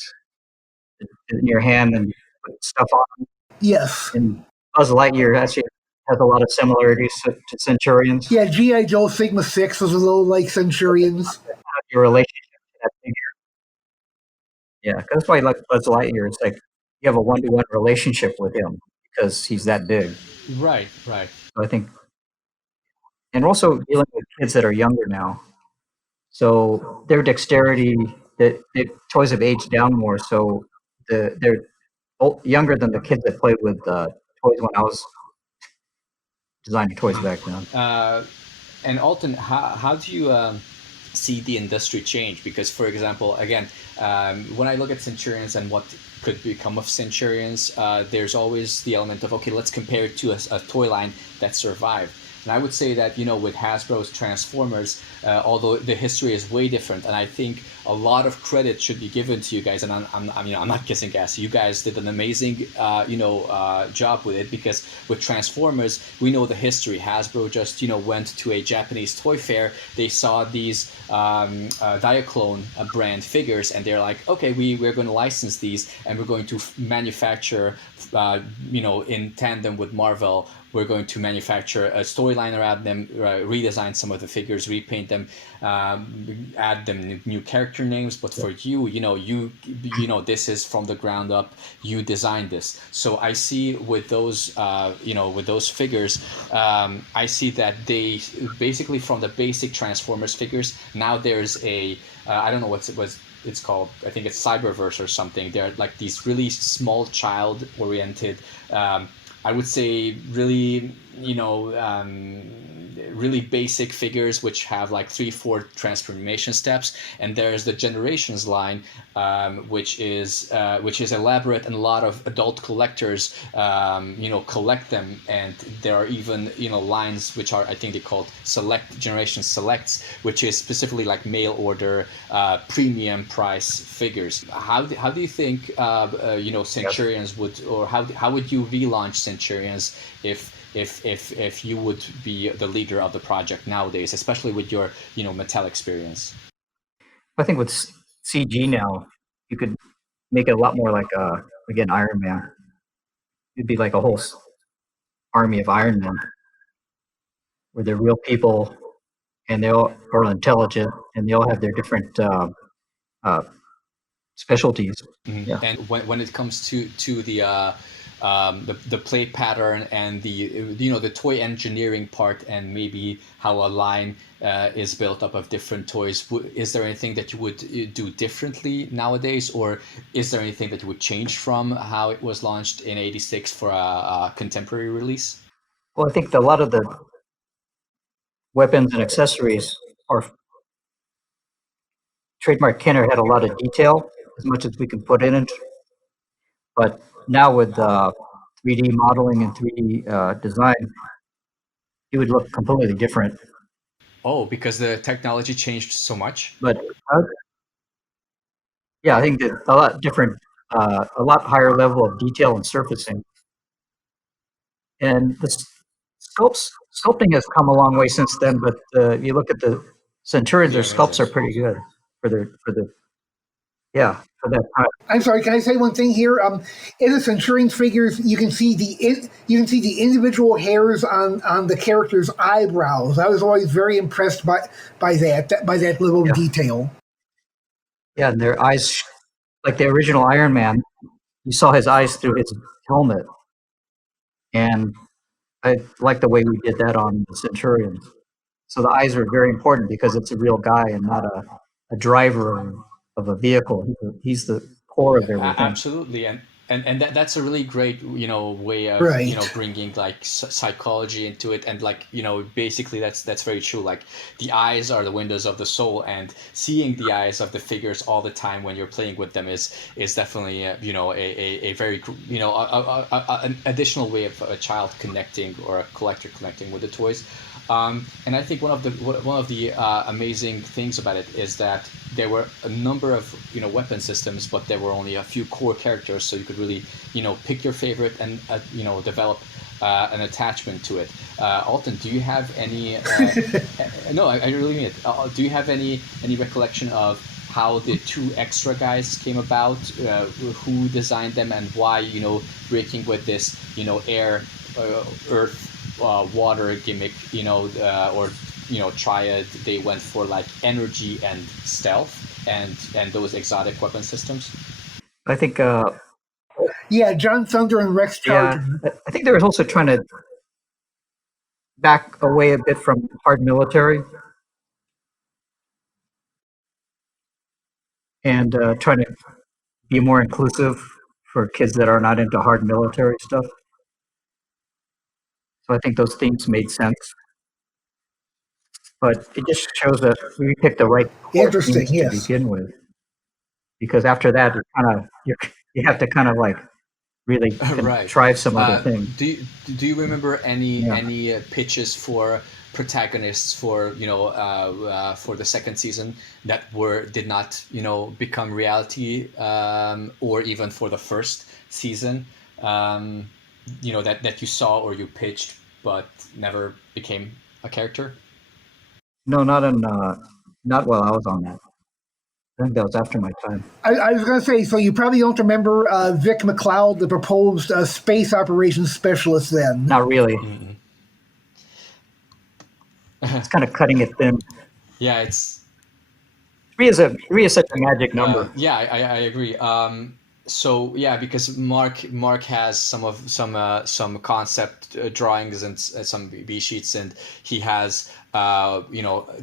in your hand and put stuff on. Yes. And Buzz Lightyear actually has a lot of similarities to Centurions. Yeah, GI Joe Sigma 6 was a little like Centurions. Your relationship to that figure. Yeah, 'cause that's why I like Buzz Lightyear. It's like you have a one-to-one relationship with him because he's that big. right, right. So I think, and also dealing with kids that are younger now. So their dexterity, the toys have aged down more. So they're younger than the kids that played with toys when I was designing toys back then. And Alton, how do you see the industry change? Because, for example, again, when I look at Centurions and what could become of Centurions, there's always the element of, okay, let's compare it to a toy line that survived. And I would say that, with Hasbro's Transformers, although the history is way different, and I think a lot of credit should be given to you guys. And I'm not kissing gas. You guys did an amazing, job with it, because with Transformers, we know the history. Hasbro just, went to a Japanese toy fair. They saw these Diaclone brand figures, and they're like, okay, we're going to license these, and we're going to manufacture, in tandem with Marvel. We're going to manufacture a storyline around them, redesign some of the figures, repaint them, add them new character names. But for you, this is from the ground up. You designed this. So I see with those, with those figures, I see that they basically, from the basic Transformers figures, now there's a, I don't know what it's called. I think it's Cyberverse or something. They're like these really small child oriented, I would say really, really basic figures which have like 3-4 transformation steps. And there's the Generations line, which is elaborate, and a lot of adult collectors, collect them. And there are even, lines which are, I think they called Generation Selects, which is specifically like mail order, premium price figures. How do you think, Centurions would, or how would you relaunch Centurions if you would be the leader of the project nowadays, especially with your Mattel experience? I think with CG now, you could make it a lot more like again, Iron Man. It'd be like a whole army of Iron Men, where they're real people and they all are intelligent and they all have their different specialties. Mhm. Yeah. And when it comes to the play pattern and the toy engineering part, and maybe how a line is built up of different toys, is there anything that you would do differently nowadays, or is there anything that you would change from how it was launched in '86 for a contemporary release? Well, I think a lot of the weapons and accessories are trademark Kenner had a lot of detail, as much as we can put in it. But now with 3D modeling and 3D design, it would look completely different. Oh, because the technology changed so much. But yeah, I think that a lot different, a lot higher level of detail and surfacing. And the sculpting has come a long way since then. But you look at the Centurions, their Pretty sculpts are amazing. pretty good for the Yeah, for that time. I'm sorry. Can I say one thing here? In the Centurions figures, you can see the individual hairs on the character's eyebrows. I was always very impressed by that little Yeah, detail. yeah, and their eyes, like the original Iron Man, you saw his eyes through his helmet, and I like the way we did that on the Centurions. So the eyes are very important because it's a real guy and not a driver of a vehicle. He's the core of everything. Absolutely, and that's a really great way of Right. bringing like psychology into it, and like basically that's very true. Like the eyes are the windows of the soul, and seeing the eyes of the figures all the time when you're playing with them is definitely a very an additional way of a child connecting or a collector connecting with the toys. And I think one of the amazing things about it is that there were a number of weapon systems, but there were only a few core characters, so you could really pick your favorite and develop an attachment to it. Alton, do you have any? No, I really mean it. Do you have any recollection of how the two extra guys came about, who designed them, and why breaking with this air, earth, water gimmick, or triad, they went for like energy and stealth and those exotic weapon systems. I think, Yeah, John Thunder and Rex yeah, Charger. I think they were also trying to back away a bit from hard military and trying to be more inclusive for kids that are not into hard military stuff. So I think those themes made sense, but it just shows that we picked the right core Interesting. themes to Yes. begin with, because after that, you have to kind of like really Right. contrive some other Uh, thing. do you remember Yeah. any pitches for protagonists for for the second season that did not become reality, or even for the first season, um, that you saw or you pitched but never became a character? No, not while I was on that. I think that was after my time. I was going to say, so you probably don't remember Vic McLeod, the proposed space operations specialist then. Not really. Mm-mm. It's kind of cutting it thin. Yeah, it's Three is such a magic number. yeah, I agree. So yeah, because Mark has some concept drawings and some B sheets, and he has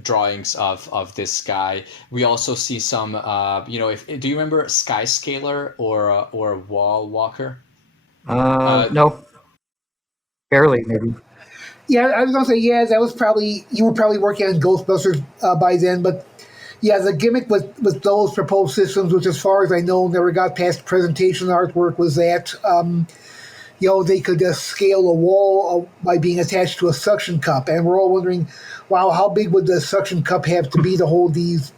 drawings of this guy. We also see some if do you remember Skyscaler or Wall Walker? No, barely maybe. Yeah, I was going to say, yeah, that was probably, you were probably working on Ghostbusters by then, but yeah, the gimmick with those proposed systems, which as far as I know never got past presentation artwork, was that they could scale a wall by being attached to a suction cup, and we're all wondering, wow, how big would the suction cup have to be to hold these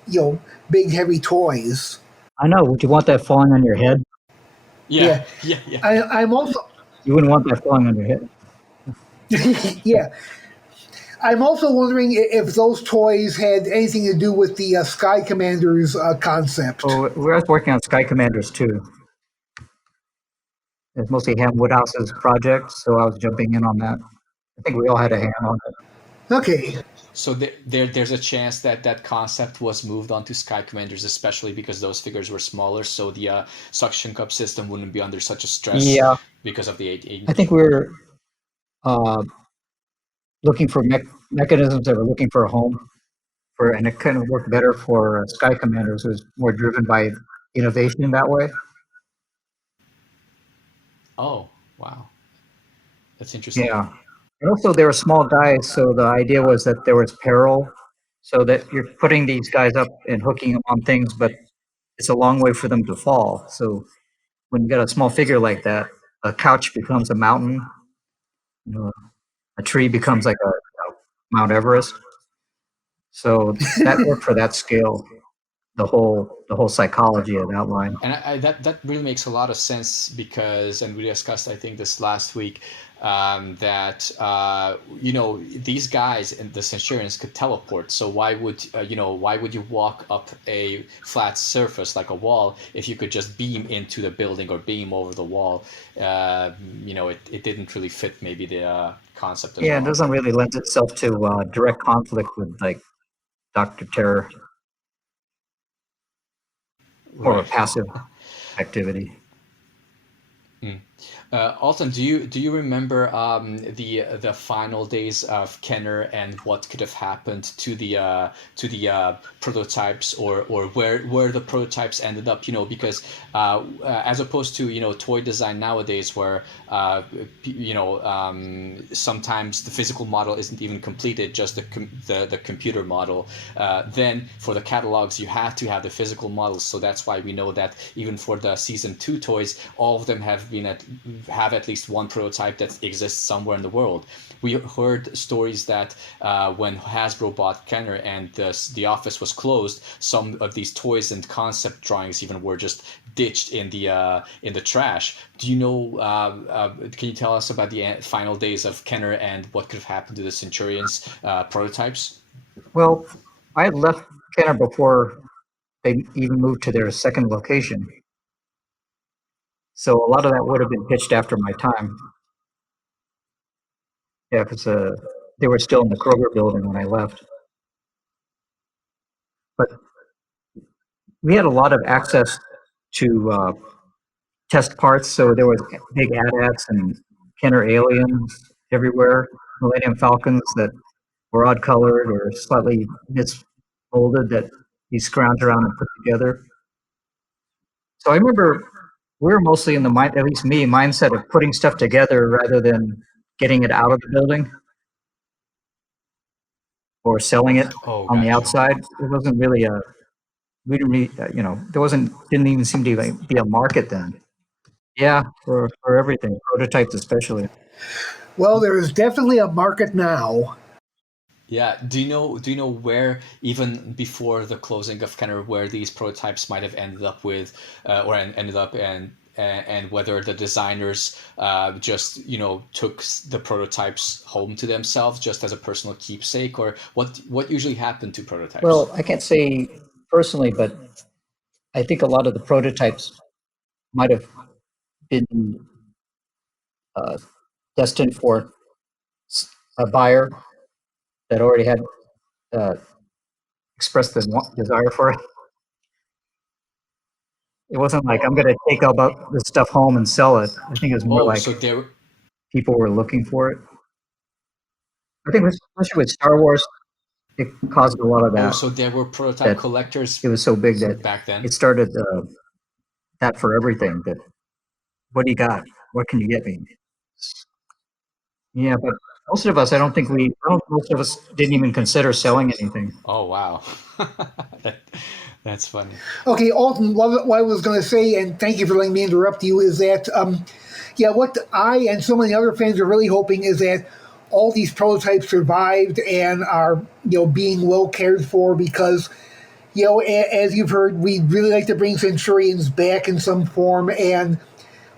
big heavy toys? I know. Would you want that falling on your head? Yeah, Yeah, yeah. I'm also You wouldn't want that falling on your head. yeah. I'm also wondering if those toys had anything to do with the Sky Commanders concept. Oh, we were working on Sky Commanders too. It's mostly Ham Woodhouse's project, so I was jumping in on that. I think we all had a hand on it. Okay. So there's a chance that that concept was moved onto Sky Commanders, especially because those figures were smaller, so the suction cup system wouldn't be under such a stress Yeah, because of the I think we were uh, looking for mechanisms that were looking for a home for, and it kind of worked better for Sky Commanders, who's more driven by innovation in that way. Oh, wow, that's interesting. Yeah. And also, they were small guys, so the idea was that there was peril, so that you're putting these guys up and hooking them on things, but it's a long way for them to fall. So when you got a small figure like that, a couch becomes a mountain, you know, a tree becomes like a Mount Everest. So that worked for that scale. the whole psychology of that line. And that really makes a lot of sense because, and we discussed, I think, this last week, that these guys and the Centurions could teleport. So why would you walk up a flat surface like a wall if you could just beam into the building or beam over the wall? It didn't really fit maybe the concept as Yeah, it well. doesn't really lend itself to direct conflict with like Dr. Terror, more of a Right. passive activity. Alton, do you remember the final days of Kenner and what could have happened to the prototypes, or where the prototypes ended up? Because as opposed to toy design nowadays, where sometimes the physical model isn't even completed, just the computer model. Then for the catalogs, you have to have the physical models. So that's why we know that even for the season 2 toys, all of them have at least one prototype that exists somewhere in the world. We heard stories that when Hasbro bought Kenner and the office was closed, some of these toys and concept drawings even were just ditched in the trash. Do you know? Can you tell us about the final days of Kenner and what could have happened to the Centurions prototypes? Well, I had left Kenner before they even moved to their second location. So a lot of that would have been pitched after my time. Yeah, because they were still in the Kroger building when I left. But we had a lot of access to test parts, so there was big AT-ATs and Kenner aliens everywhere, Millennium Falcons that were odd colored or slightly mismolded that he scrounged around and put together. So I remember we were mostly in the mind, at least me, mindset of putting stuff together rather than getting it out of the building or selling it Oh, on the gotcha. outside. It wasn't really we didn't really, didn't even seem to be a market then. Yeah, for everything, prototypes especially. Well, there is definitely a market now. Yeah. Do you know where, even before the closing of Kenner, where these prototypes might have ended up with, ended up, and whether the designers just took the prototypes home to themselves just as a personal keepsake, or what usually happened to prototypes? Well, I can't say personally, but I think a lot of the prototypes might have been uh, destined for a buyer that already had uh, expressed the desire for it. It wasn't like I'm going to take all this stuff home and sell it. I think it was more Oh, like so there. people were looking for it. I think especially with Star Wars, it caused a lot of Oh, that. so there were prototype That collectors it was so big that back then. it started that for everything. That what do you got? What can you get me? Yeah, but most of us, most of us didn't even consider selling anything. Oh, wow. That, that's funny. Okay, Alton, what I was going to say, and thank you for letting me interrupt you, is that, yeah, what I and so many other fans are really hoping is that all these prototypes survived and are, being well cared for because, as you've heard, we really like to bring Centurions back in some form, and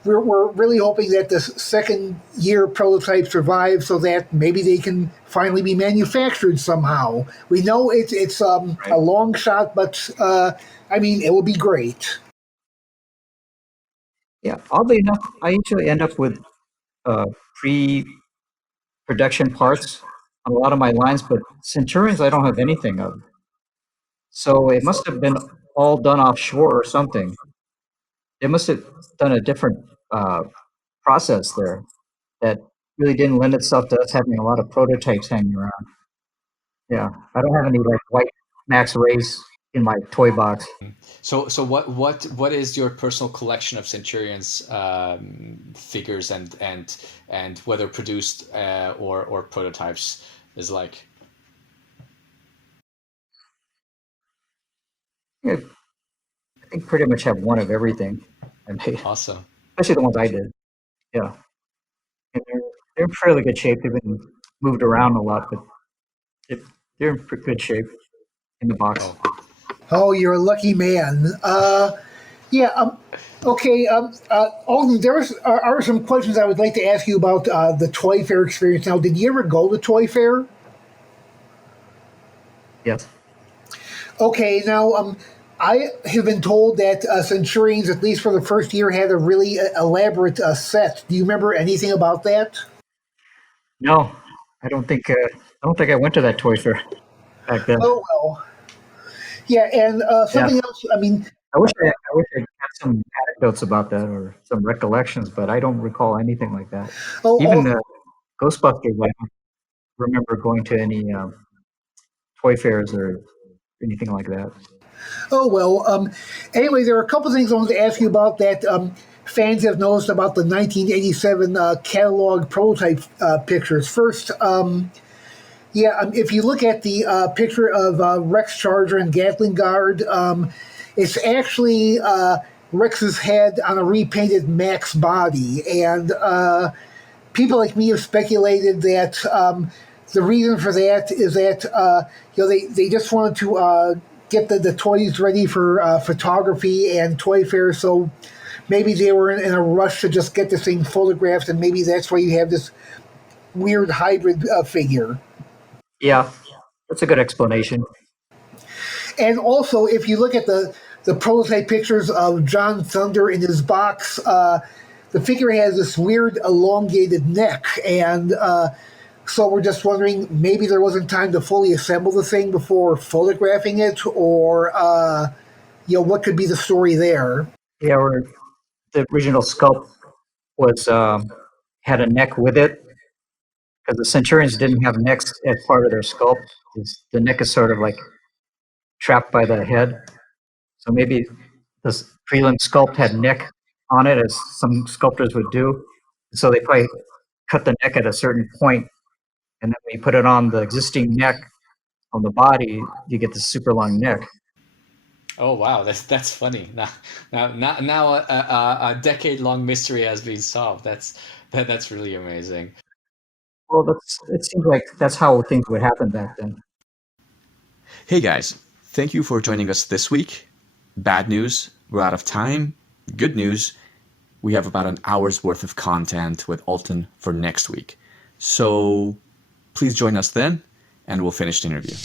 we're really hoping that the second year prototype survives so that maybe they can finally be manufactured somehow. We know it's Right. a long shot, but I mean, it will be great. Yeah, oddly enough, I usually end up with uh, pre-production parts on a lot of my lines, but Centurions I don't have anything of. So it must have been all done offshore or something. They must have done a different uh, process there that really didn't lend itself to us having a lot of prototypes hanging around. Yeah, I don't have any like white Max Race in my toy box. So what is your personal collection of Centurions figures and whether produced or prototypes is like? Yeah, I think pretty much have one of everything I made, Awesome. especially the ones I did. Yeah, and they're in fairly good shape. They've been moved around a lot, but it, they're in good shape in the box. Oh, Oh, you're a lucky man. Yeah. Okay. Alden, are some questions I would like to ask you about the Toy Fair experience. Now, did you ever go to Toy Fair? Yes. Okay. Now, I have been told that Centurions, at least for the first year, had a really elaborate set. Do you remember anything about that? No, I don't think I went to that toy fair back then. Oh well. Yeah, and Yeah. something else. I mean, I wish I had some anecdotes about that or some recollections, but I don't recall anything like that. Even oh, Ghostbusters, I don't remember going to any toy fairs or anything like that. Oh well. Anyway, there are a couple things I wanted to ask you about that fans have noticed about the 1987 catalog prototype pictures. First, yeah, if you look at the picture of Rex Charger and Gatling Guard, it's actually Rex's head on a repainted Max body, and people like me have speculated that the reason for that is that they just wanted to get the toys ready for photography and toy fairs, so maybe they were in a rush to just get this thing photographed, and maybe that's why you have this weird hybrid figure. Yeah, that's a good explanation. And also, if you look at the prototype pictures of John Thunder in his box, the figure has this weird elongated neck, and so we're just wondering maybe there wasn't time to fully assemble the thing before photographing it, or what could be the story there? Yeah, or the original sculpt was had a neck with it because the Centurions didn't have necks as part of their sculpt. The neck is sort of like trapped by the head. So maybe this prelim sculpt had neck on it, as some sculptors would do. So they probably cut the neck at a certain point, and then when you put it on the existing neck on the body, you get the super long neck. Oh wow, that's funny. Now a decade-long mystery has been solved. That's really amazing. Well, it seems like that's how things would happen back then. Hey guys, thank you for joining us this week. Bad news, we're out of time. Good news, we have about an hour's worth of content with Alton for next week. So please join us then, and we'll finish the interview.